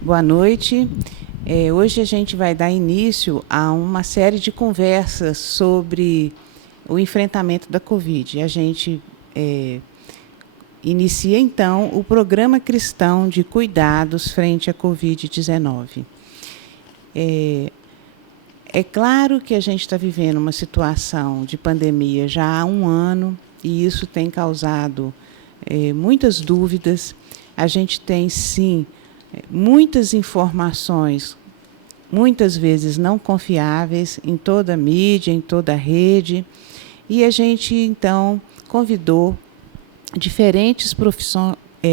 Boa noite. Hoje a gente vai dar início a uma série de conversas sobre o enfrentamento da Covid. A gente inicia, então, o Programa Cristão de Cuidados frente à Covid-19. É claro que a gente está vivendo uma situação de pandemia já há um ano, e isso tem causado muitas dúvidas. A gente tem, sim, muitas informações, muitas vezes não confiáveis, em toda a mídia, em toda a rede, e a gente, então, convidou diferentes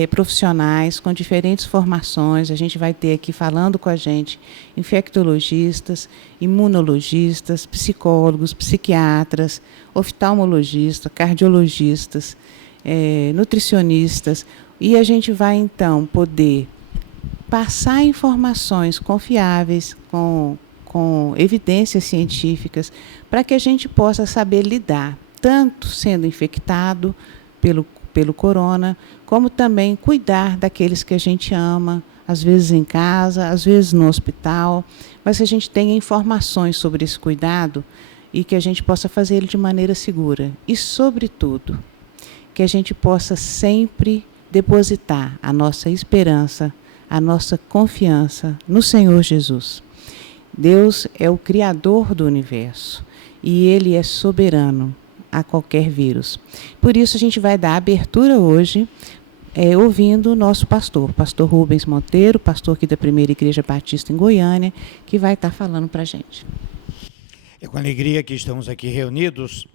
profissionais com diferentes formações. A gente vai ter aqui falando com a gente infectologistas, imunologistas, psicólogos, psiquiatras, oftalmologistas, cardiologistas, nutricionistas, e a gente vai, então, poder passar informações confiáveis, com evidências científicas, para que a gente possa saber lidar, tanto sendo infectado pelo corona, como também cuidar daqueles que a gente ama, às vezes em casa, às vezes no hospital, mas que a gente tenha informações sobre esse cuidado e que a gente possa fazer ele de maneira segura. E, sobretudo, que a gente possa sempre depositar a nossa esperança, a nossa confiança no Senhor Jesus. Deus é o Criador do universo e Ele é soberano a qualquer vírus. Por isso, a gente vai dar abertura hoje ouvindo o nosso pastor Rubens Monteiro, pastor aqui da Primeira Igreja Batista em Goiânia, que vai estar falando para a gente. É com alegria que estamos aqui reunidos,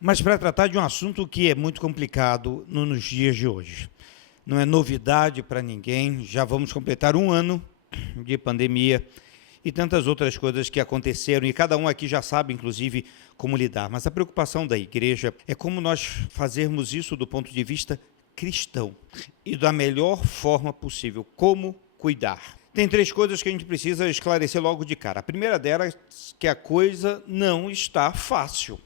mas para tratar de um assunto que é muito complicado nos dias de hoje. Não é novidade para ninguém, já vamos completar um ano de pandemia e tantas outras coisas que aconteceram, e cada um aqui já sabe, inclusive, como lidar. Mas a preocupação da igreja é como nós fazermos isso do ponto de vista cristão e da melhor forma possível, como cuidar. Tem 3 coisas que a gente precisa esclarecer logo de cara. A primeira delas é que a coisa não está fácil.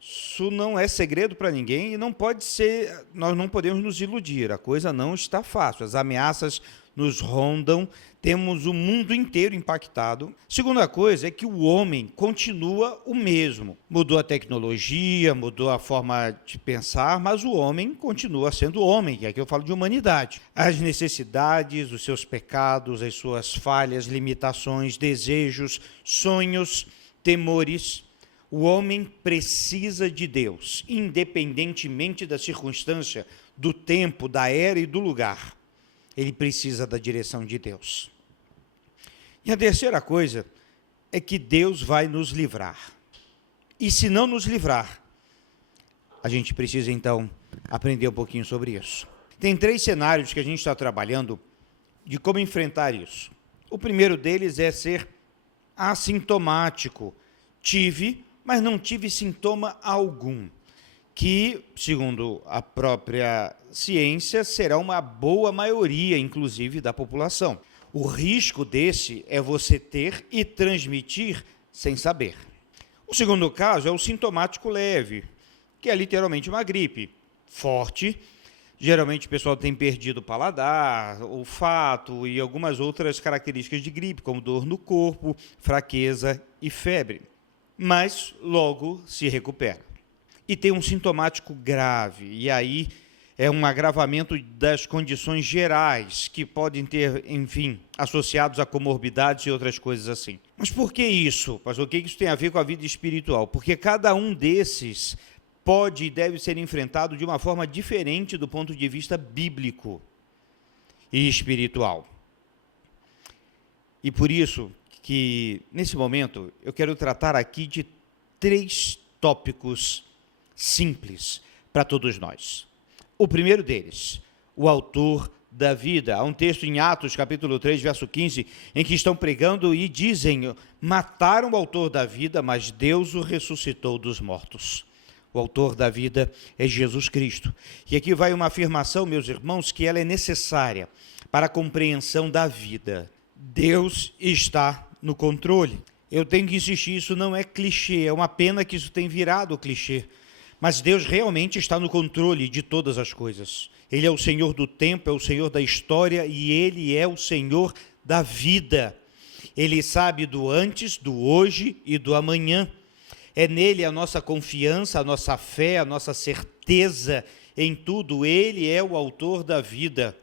Isso não é segredo para ninguém e não pode ser, nós não podemos nos iludir, a coisa não está fácil, as ameaças nos rondam, temos o mundo inteiro impactado. Segunda coisa é que o homem continua o mesmo, mudou a tecnologia, mudou a forma de pensar, mas o homem continua sendo homem, que aqui eu falo de humanidade. As necessidades, os seus pecados, as suas falhas, limitações, desejos, sonhos, temores. O homem precisa de Deus, independentemente da circunstância, do tempo, da era e do lugar. Ele precisa da direção de Deus. E a terceira coisa é que Deus vai nos livrar. E se não nos livrar, a gente precisa, então, aprender um pouquinho sobre isso. Tem 3 cenários que a gente está trabalhando de como enfrentar isso. O primeiro deles é ser assintomático. Mas não tive sintoma algum, que, segundo a própria ciência, será uma boa maioria, inclusive, da população. O risco desse é você ter e transmitir sem saber. O segundo caso é o sintomático leve, que é literalmente uma gripe forte. Geralmente o pessoal tem perdido o paladar, olfato e algumas outras características de gripe, como dor no corpo, fraqueza e febre. Mas logo se recupera. E tem um sintomático grave, e aí é um agravamento das condições gerais, que podem ter, enfim, associados a comorbidades e outras coisas assim. Mas por que isso, pastor? O que isso tem a ver com a vida espiritual? Porque cada um desses pode e deve ser enfrentado de uma forma diferente do ponto de vista bíblico e espiritual. E por isso que, nesse momento, eu quero tratar aqui de 3 tópicos simples para todos nós. O primeiro deles, o autor da vida. Há um texto em Atos, capítulo 3, verso 15, em que estão pregando e dizem: mataram o autor da vida, mas Deus o ressuscitou dos mortos. O autor da vida é Jesus Cristo. E aqui vai uma afirmação, meus irmãos, que ela é necessária para a compreensão da vida. Deus está no controle. Eu tenho que insistir, isso não é clichê, é uma pena que isso tenha virado clichê. Mas Deus realmente está no controle de todas as coisas. Ele é o Senhor do tempo, é o Senhor da história e Ele é o Senhor da vida. Ele sabe do antes, do hoje e do amanhã. É nele a nossa confiança, a nossa fé, a nossa certeza em tudo. Ele é o autor da vida.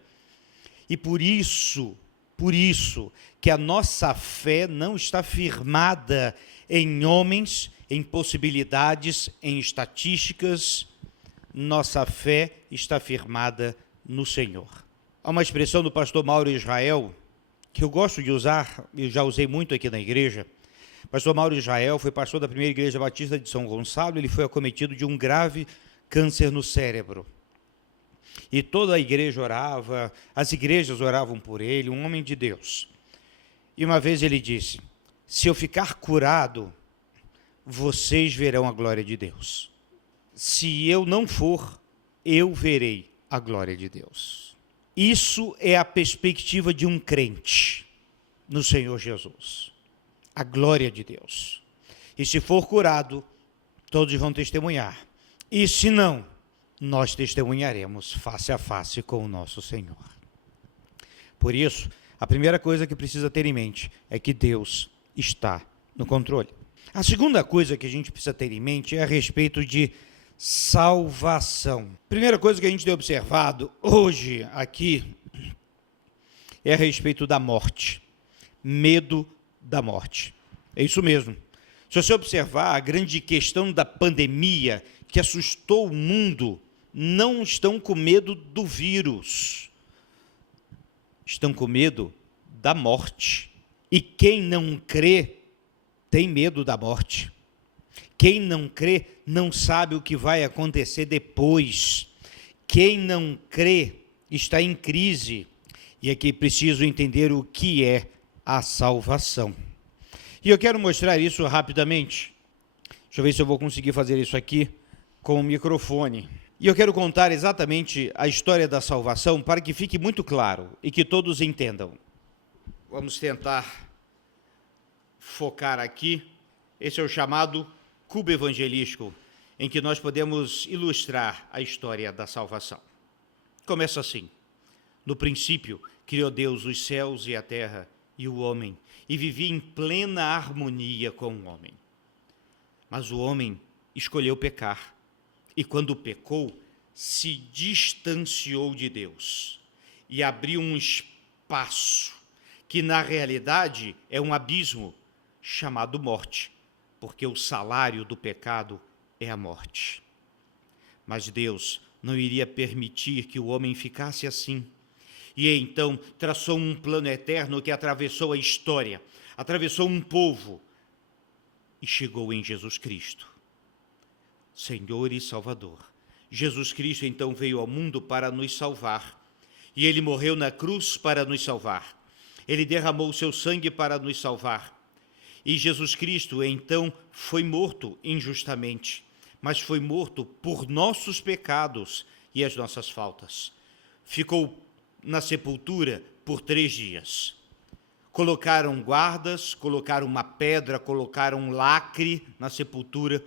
E por isso que a nossa fé não está firmada em homens, em possibilidades, em estatísticas. Nossa fé está firmada no Senhor. Há uma expressão do pastor Mauro Israel, que eu gosto de usar, eu já usei muito aqui na igreja. Pastor Mauro Israel foi pastor da primeira igreja batista de São Gonçalo, ele foi acometido de um grave câncer no cérebro. E toda a igreja orava, as igrejas oravam por ele, um homem de Deus. E uma vez ele disse, se eu ficar curado, vocês verão a glória de Deus. Se eu não for, eu verei a glória de Deus. Isso é a perspectiva de um crente no Senhor Jesus. A glória de Deus. E se for curado, todos vão testemunhar. E se não, nós testemunharemos face a face com o nosso Senhor. Por isso, a primeira coisa que precisa ter em mente é que Deus está no controle. A segunda coisa que a gente precisa ter em mente é a respeito de salvação. Primeira coisa que a gente tem observado hoje aqui é a respeito da morte. Medo da morte. É isso mesmo. Se você observar a grande questão da pandemia que assustou o mundo, não estão com medo do vírus, estão com medo da morte. E quem não crê tem medo da morte. Quem não crê não sabe o que vai acontecer depois. Quem não crê está em crise. E aqui preciso entender o que é a salvação. E eu quero mostrar isso rapidamente. Deixa eu ver se eu vou conseguir fazer isso aqui com o microfone. E eu quero contar exatamente a história da salvação para que fique muito claro e que todos entendam. Vamos tentar focar aqui. Esse é o chamado cubo evangelístico, em que nós podemos ilustrar a história da salvação. Começa assim. No princípio, criou Deus os céus e a terra e o homem, e vivia em plena harmonia com o homem. Mas o homem escolheu pecar, e quando pecou, se distanciou de Deus, e abriu um espaço, que na realidade é um abismo, chamado morte, porque o salário do pecado é a morte. Mas Deus não iria permitir que o homem ficasse assim. E então traçou um plano eterno que atravessou a história, atravessou um povo e chegou em Jesus Cristo, Senhor e Salvador. Jesus Cristo então veio ao mundo para nos salvar. E ele morreu na cruz para nos salvar. Ele derramou o seu sangue para nos salvar. E Jesus Cristo então foi morto injustamente, mas foi morto por nossos pecados e as nossas faltas. Ficou na sepultura por 3 dias. Colocaram guardas, colocaram uma pedra, colocaram um lacre na sepultura,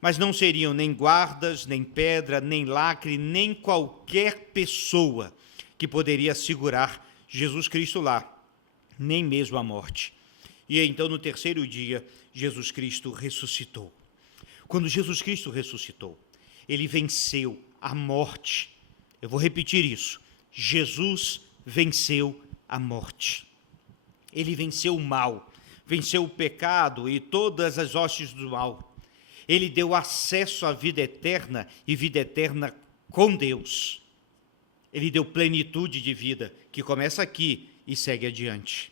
mas não seriam nem guardas, nem pedra, nem lacre, nem qualquer pessoa que poderia segurar Jesus Cristo lá, nem mesmo a morte. E então, no 3º dia, Jesus Cristo ressuscitou. Quando Jesus Cristo ressuscitou, ele venceu a morte. Eu vou repetir isso. Jesus venceu a morte. Ele venceu o mal, venceu o pecado e todas as hostes do mal. Ele deu acesso à vida eterna e vida eterna com Deus. Ele deu plenitude de vida, que começa aqui e segue adiante.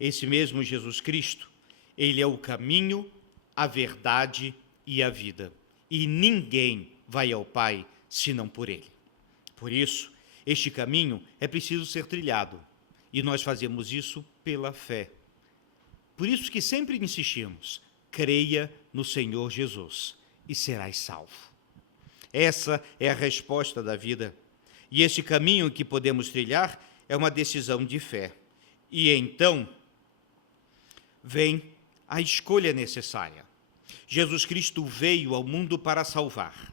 Esse mesmo Jesus Cristo, ele é o caminho, a verdade e a vida. E ninguém vai ao Pai senão por ele. Por isso, este caminho é preciso ser trilhado. E nós fazemos isso pela fé. Por isso que sempre insistimos, creia no Senhor Jesus e serás salvo. Essa é a resposta da vida. E esse caminho que podemos trilhar é uma decisão de fé. E então vem a escolha necessária. Jesus Cristo veio ao mundo para salvar.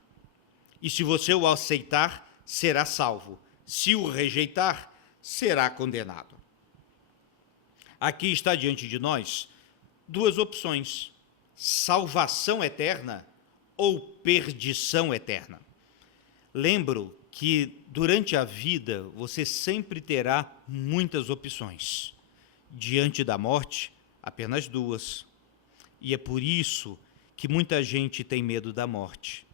E se você o aceitar, será salvo. Se o rejeitar, será condenado. Aqui está diante de nós duas opções: salvação eterna ou perdição eterna. Lembro que durante a vida você sempre terá muitas opções. Diante da morte, apenas duas. E é por isso que muita gente tem medo da morte,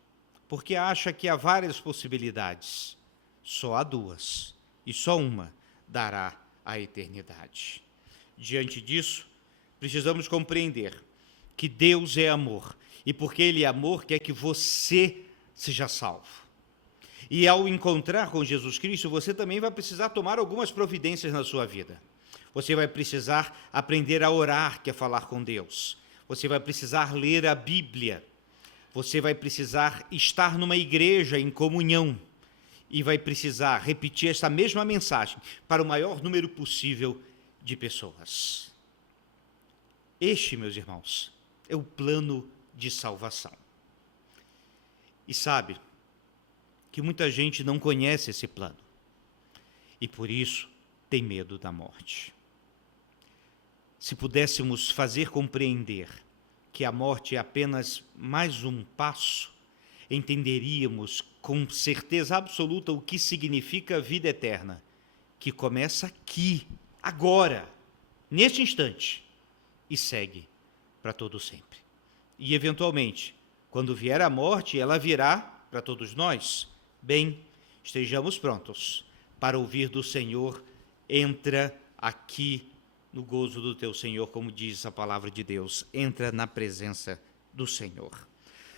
porque acha que há várias possibilidades. Só há duas, e só uma dará a eternidade. Diante disso, precisamos compreender que Deus é amor, e porque Ele é amor, quer que você seja salvo. E ao encontrar com Jesus Cristo, você também vai precisar tomar algumas providências na sua vida. Você vai precisar aprender a orar, que é falar com Deus. Você vai precisar ler a Bíblia. Você vai precisar estar numa igreja em comunhão. E vai precisar repetir esta mesma mensagem para o maior número possível de pessoas. Este, meus irmãos, é o plano de salvação. E sabe que muita gente não conhece esse plano. E por isso tem medo da morte. Se pudéssemos fazer compreender que a morte é apenas mais um passo, entenderíamos com certeza absoluta o que significa a vida eterna, que começa aqui, agora, neste instante, e segue para todo sempre. E, eventualmente, quando vier a morte, ela virá para todos nós. Bem, estejamos prontos para ouvir do Senhor: entra aqui no gozo do teu Senhor, como diz a palavra de Deus, entra na presença do Senhor.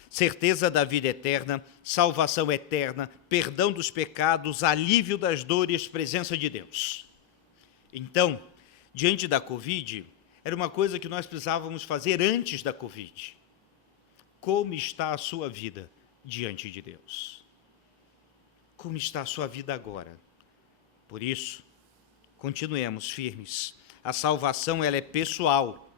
Certeza da vida eterna, salvação eterna, perdão dos pecados, alívio das dores, presença de Deus. Então, diante da Covid, era uma coisa que nós precisávamos fazer antes da Covid. Como está a sua vida diante de Deus? Como está a sua vida agora? Por isso, continuemos firmes. A salvação, ela é pessoal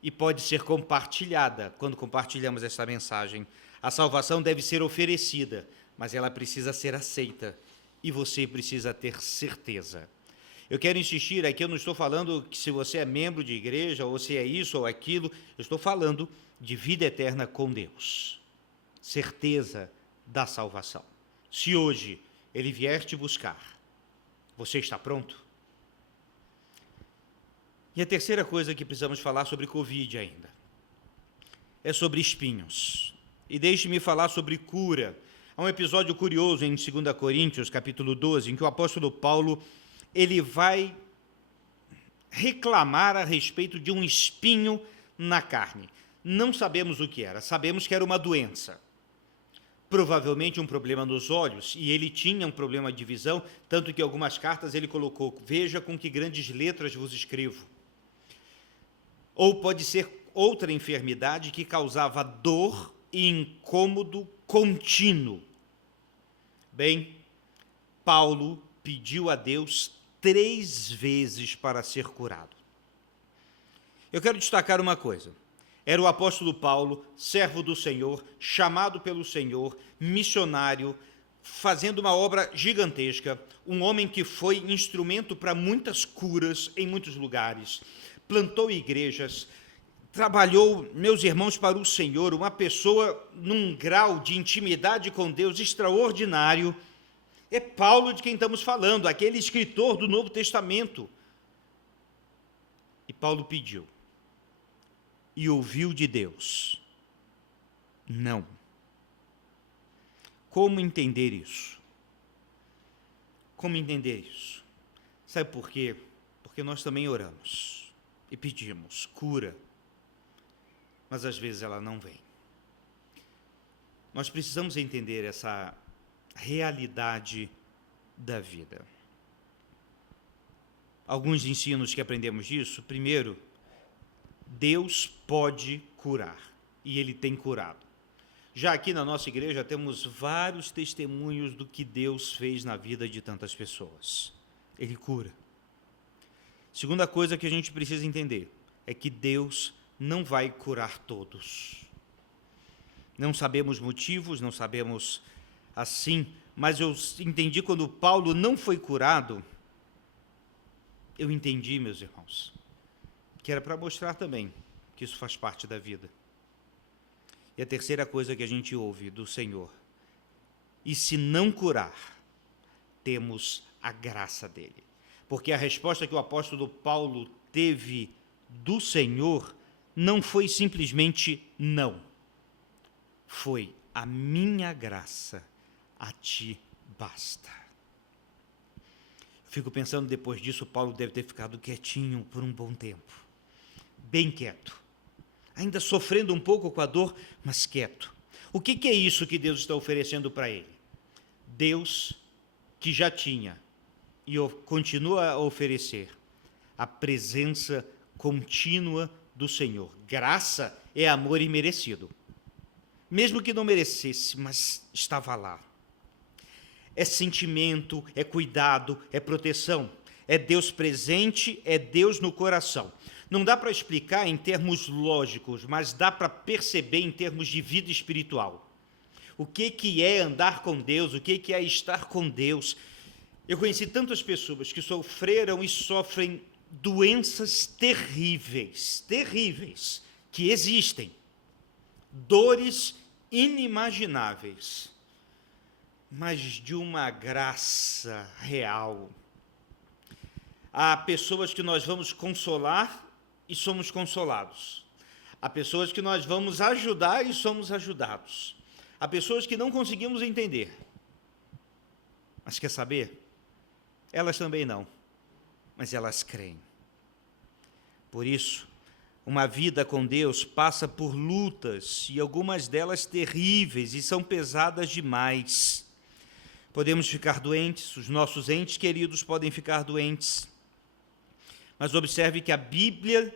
e pode ser compartilhada quando compartilhamos essa mensagem. A salvação deve ser oferecida, mas ela precisa ser aceita e você precisa ter certeza. Eu quero insistir aqui, eu não estou falando que se você é membro de igreja ou se é isso ou aquilo, eu estou falando de vida eterna com Deus. Certeza da salvação. Se hoje Ele vier te buscar, você está pronto? E a terceira coisa que precisamos falar sobre Covid ainda é sobre espinhos. E deixe-me falar sobre cura. Há um episódio curioso em 2 Coríntios, capítulo 12, em que o apóstolo Paulo ele vai reclamar a respeito de um espinho na carne. Não sabemos o que era, sabemos que era uma doença. Provavelmente um problema nos olhos, e ele tinha um problema de visão, tanto que em algumas cartas ele colocou: veja com que grandes letras vos escrevo. Ou pode ser outra enfermidade que causava dor e incômodo contínuo. Bem, Paulo pediu a Deus 3 vezes para ser curado. Eu quero destacar uma coisa. Era o apóstolo Paulo, servo do Senhor, chamado pelo Senhor, missionário, fazendo uma obra gigantesca, um homem que foi instrumento para muitas curas em muitos lugares, plantou igrejas, trabalhou, meus irmãos, para o Senhor, uma pessoa num grau de intimidade com Deus extraordinário. É Paulo de quem estamos falando, aquele escritor do Novo Testamento. E Paulo pediu, e ouviu de Deus: não. Como entender isso? Como entender isso? Sabe por quê? Porque nós também oramos e pedimos cura, mas às vezes ela não vem. Nós precisamos entender essa realidade da vida. Alguns ensinos que aprendemos disso: primeiro, Deus pode curar, e Ele tem curado. Já aqui na nossa igreja temos vários testemunhos do que Deus fez na vida de tantas pessoas. Ele cura. Segunda coisa que a gente precisa entender é que Deus não vai curar todos. Não sabemos motivos, não sabemos assim, mas eu entendi quando Paulo não foi curado, eu entendi, meus irmãos, que era para mostrar também que isso faz parte da vida. E a terceira coisa que a gente ouve do Senhor: e se não curar, temos a graça dele. Porque a resposta que o apóstolo Paulo teve do Senhor não foi simplesmente não. Foi: a minha graça a ti basta. Fico pensando, depois disso, Paulo deve ter ficado quietinho por um bom tempo. Bem quieto. Ainda sofrendo um pouco com a dor, mas quieto. O que é isso que Deus está oferecendo para ele? Deus, que já tinha e continua a oferecer a presença contínua do Senhor. Graça é amor imerecido. Mesmo que não merecesse, mas estava lá. É sentimento, é cuidado, é proteção. É Deus presente, é Deus no coração. Não dá para explicar em termos lógicos, mas dá para perceber em termos de vida espiritual. O que é andar com Deus, o que é estar com Deus. Eu conheci tantas pessoas que sofreram e sofrem doenças terríveis, terríveis, que existem. Dores inimagináveis, mas de uma graça real. Há pessoas que nós vamos consolar e somos consolados. Há pessoas que nós vamos ajudar e somos ajudados. Há pessoas que não conseguimos entender. Mas quer saber? Elas também não, mas elas creem. Por isso, uma vida com Deus passa por lutas, e algumas delas terríveis, e são pesadas demais. Podemos ficar doentes, os nossos entes queridos podem ficar doentes. Mas observe que a Bíblia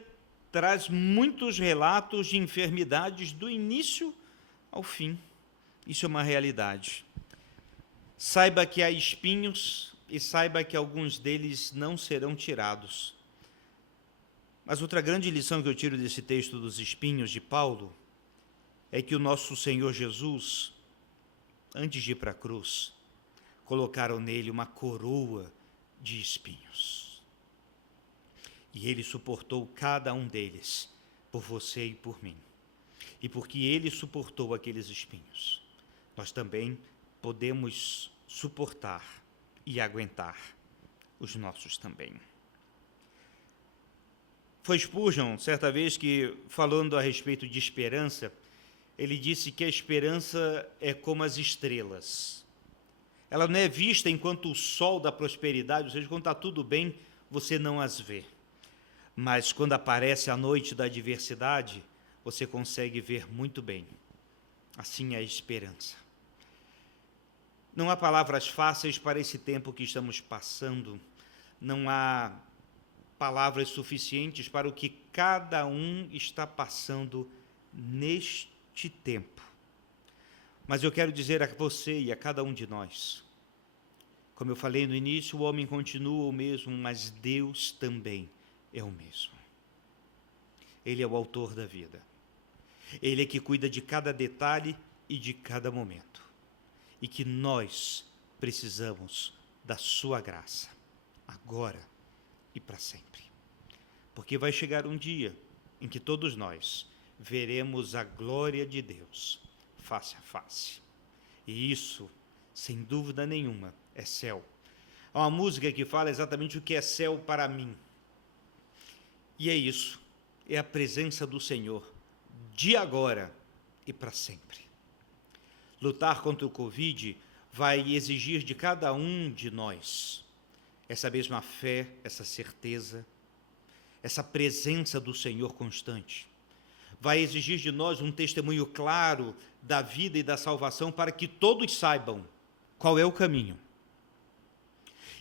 traz muitos relatos de enfermidades do início ao fim. Isso é uma realidade. Saiba que há espinhos e saiba que alguns deles não serão tirados. Mas outra grande lição que eu tiro desse texto dos espinhos de Paulo é que o nosso Senhor Jesus, antes de ir para a cruz, colocaram nele uma coroa de espinhos. E ele suportou cada um deles, por você e por mim. E porque ele suportou aqueles espinhos, nós também podemos suportar e aguentar os nossos também. Foi Spurgeon, certa vez, que, falando a respeito de esperança, ele disse que a esperança é como as estrelas. Ela não é vista enquanto o sol da prosperidade, ou seja, quando está tudo bem, você não as vê. Mas quando aparece a noite da adversidade, você consegue ver muito bem. Assim é a esperança. Não há palavras fáceis para esse tempo que estamos passando. Não há palavras suficientes para o que cada um está passando neste tempo. Mas eu quero dizer a você e a cada um de nós, como eu falei no início, o homem continua o mesmo, mas Deus também é o mesmo. Ele é o autor da vida. Ele é que cuida de cada detalhe e de cada momento. E que nós precisamos da sua graça, agora e para sempre. Porque vai chegar um dia em que todos nós veremos a glória de Deus face a face. E isso, sem dúvida nenhuma, é céu. Há uma música que fala exatamente o que é céu para mim. E é isso, é a presença do Senhor, de agora e para sempre. Lutar contra o Covid vai exigir de cada um de nós essa mesma fé, essa certeza, essa presença do Senhor constante. Vai exigir de nós um testemunho claro da vida e da salvação para que todos saibam qual é o caminho.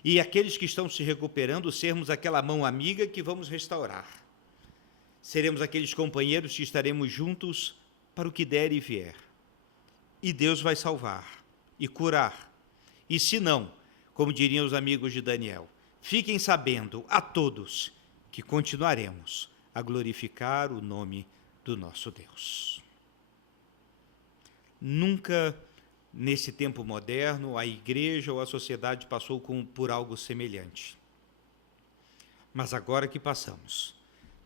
E aqueles que estão se recuperando, sermos aquela mão amiga que vamos restaurar. Seremos aqueles companheiros que estaremos juntos para o que der e vier. E Deus vai salvar e curar. E se não, como diriam os amigos de Daniel, fiquem sabendo a todos que continuaremos a glorificar o nome do nosso Deus. Nunca, nesse tempo moderno, a igreja ou a sociedade passou por algo semelhante. Mas agora que passamos,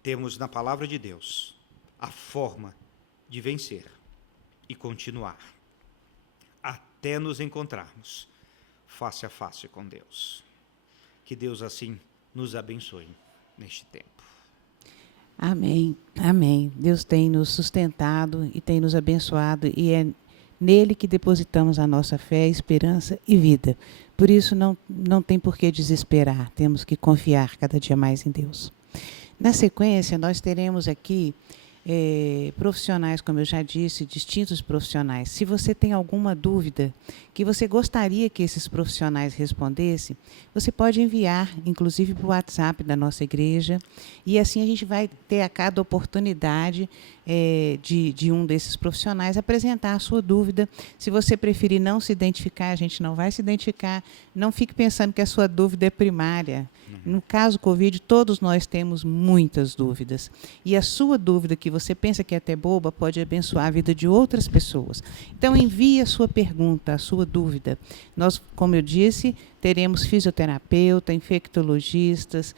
temos na palavra de Deus a forma de vencer e continuar, até nos encontrarmos face a face com Deus. Que Deus assim nos abençoe neste tempo. Amém, amém. Deus tem nos sustentado e tem nos abençoado, e é nele que depositamos a nossa fé, esperança e vida. Por isso não tem por que desesperar, temos que confiar cada dia mais em Deus. Na sequência, nós teremos aqui profissionais, como eu já disse, distintos profissionais. Se você tem alguma dúvida que você gostaria que esses profissionais respondessem, você pode enviar, inclusive, para o WhatsApp da nossa igreja, e assim a gente vai ter a cada oportunidade de um desses profissionais apresentar a sua dúvida. Se você preferir não se identificar, a gente não vai se identificar. Não fique pensando que a sua dúvida é primária. No caso Covid, todos nós temos muitas dúvidas. E a sua dúvida, que você pensa que é até boba, pode abençoar a vida de outras pessoas. Então, envie a sua pergunta, a sua dúvida. Nós, como eu disse, teremos fisioterapeuta, infectologistas,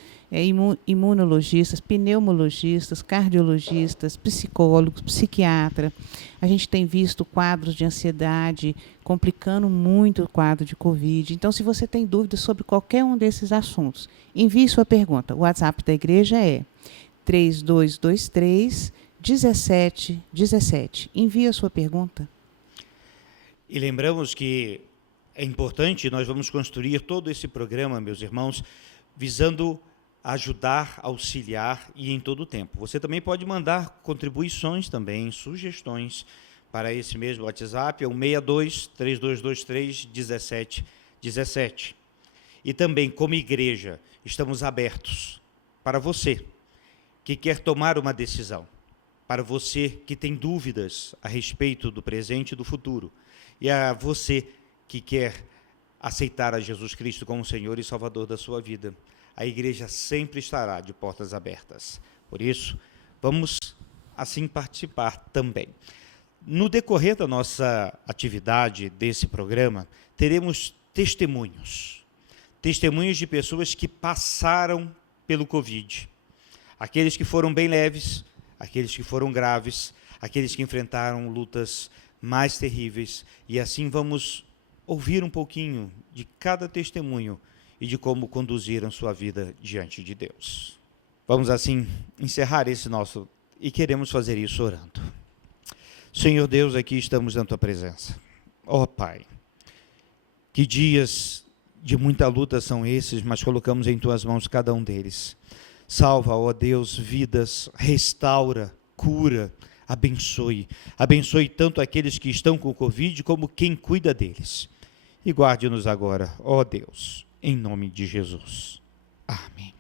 imunologistas, pneumologistas, cardiologistas, psicólogos, psiquiatra. A gente tem visto quadros de ansiedade complicando muito o quadro de Covid. Então, se você tem dúvidas sobre qualquer um desses assuntos, envie sua pergunta. O WhatsApp da igreja é 3223-1717. Envie a sua pergunta. E lembramos que é importante, nós vamos construir todo esse programa, meus irmãos, visando ajudar, auxiliar e em todo o tempo. Você também pode mandar contribuições também, sugestões para esse mesmo WhatsApp, é o 62-3223-1717. E também, como igreja, estamos abertos para você que quer tomar uma decisão, para você que tem dúvidas a respeito do presente e do futuro, e a você que quer aceitar a Jesus Cristo como Senhor e Salvador da sua vida. A igreja sempre estará de portas abertas. Por isso, vamos assim participar também. No decorrer da nossa atividade desse programa, teremos testemunhos de pessoas que passaram pelo Covid. Aqueles que foram bem leves, aqueles que foram graves, aqueles que enfrentaram lutas mais terríveis. E assim vamos ouvir um pouquinho de cada testemunho e de como conduziram sua vida diante de Deus. Vamos assim encerrar esse nosso, e queremos fazer isso orando. Senhor Deus, aqui estamos na tua presença. Ó Pai, que dias de muita luta são esses, mas colocamos em tuas mãos cada um deles. Salva, ó Deus, vidas, restaura, cura, abençoe. Abençoe tanto aqueles que estão com o Covid, como quem cuida deles. E guarde-nos agora, ó Deus, em nome de Jesus. Amém.